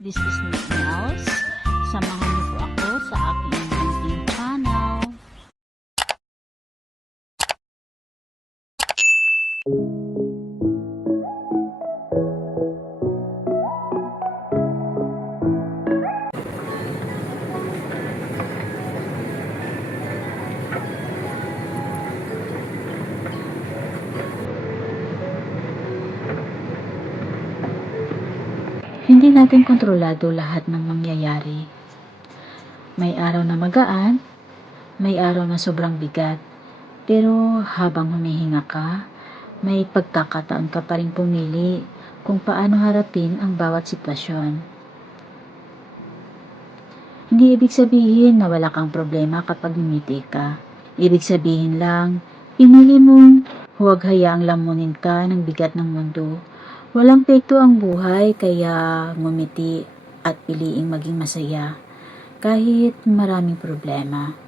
This is Miss Nels. Samahan niyo po ako sa aking munting channel. Hindi natin kontrolado lahat ng mangyayari. May araw na magaan, may araw na sobrang bigat. Pero habang humihinga ka, may pagkakataon ka pa rin pumili kung paano harapin ang bawat sitwasyon. Hindi ibig sabihin na wala kang problema kapag ngumiti ka. Ibig sabihin lang, pinili mong huwag hayaang lamunin ka ng bigat ng mundo. Walang pekto ang buhay, kaya ngumiti at piliing maging masaya kahit maraming problema.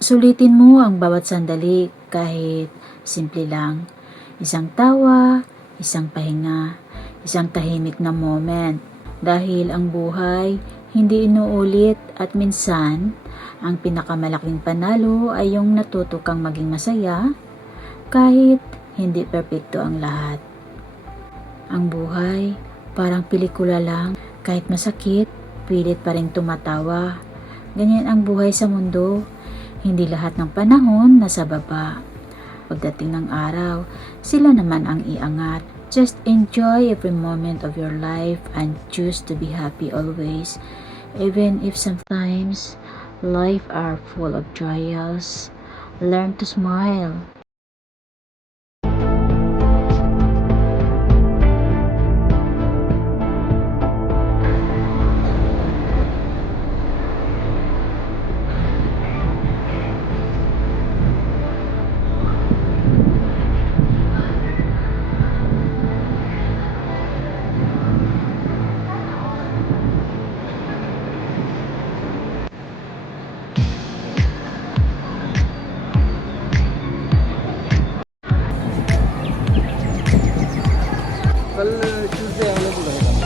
Sulitin mo ang bawat sandali kahit simple lang. Isang tawa, isang pahinga, isang tahimik na moment. Dahil ang buhay hindi inuulit at minsan ang pinakamalaking panalo ay yung natuto kang maging masaya kahit hindi perpekto ang lahat. Ang buhay, parang pelikula lang. Kahit masakit, pilit pa rin tumatawa. Ganyan ang buhay sa mundo. Hindi lahat ng panahon nasa baba. Pagdating ng araw, sila naman ang iangat. Just enjoy every moment of your life and choose to be happy always. Even if sometimes life are full of trials, learn to smile. कल Tuesday available रहेगा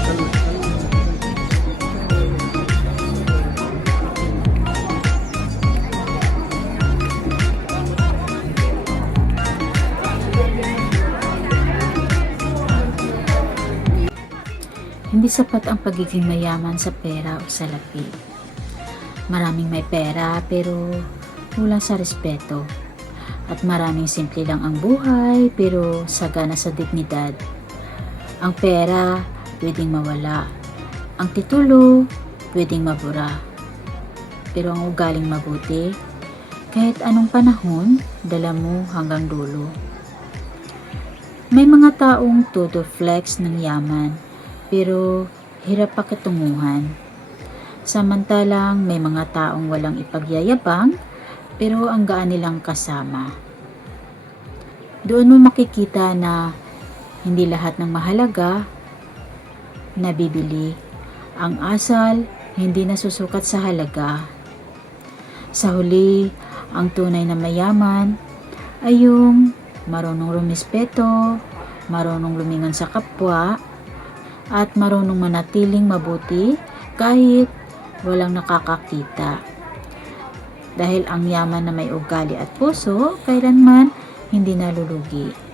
Hindi sapat ang pagiging mayaman sa pera o salapi. Maraming may pera pero kulang sa respeto. At maraming simple lang ang buhay pero sagana sa dignidad. Ang pera pwedeng mawala. Ang titulo pwedeng mabura. Pero ang ugaling mabuti, kahit anong panahon, dala mo hanggang dulo. May mga taong todo flex ng yaman, pero hirap pakitunguhan. Samantalang may mga taong walang ipagyayabang, pero ang gaan nilang kasama. Doon mo makikita na hindi lahat ng mahalaga nabibili. Ang asal hindi nasusukat sa halaga. Sa huli, ang tunay na mayaman ay yung marunong rumispeto, marunong lumingon sa kapwa, at marunong manatiling mabuti kahit walang nakakakita. Dahil ang yaman na may ugali at puso, kailanman hindi nalulugi.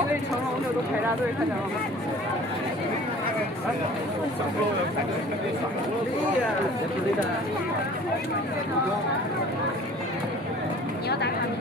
因为成龙这都排大队，看见了吗？你要打卡吗？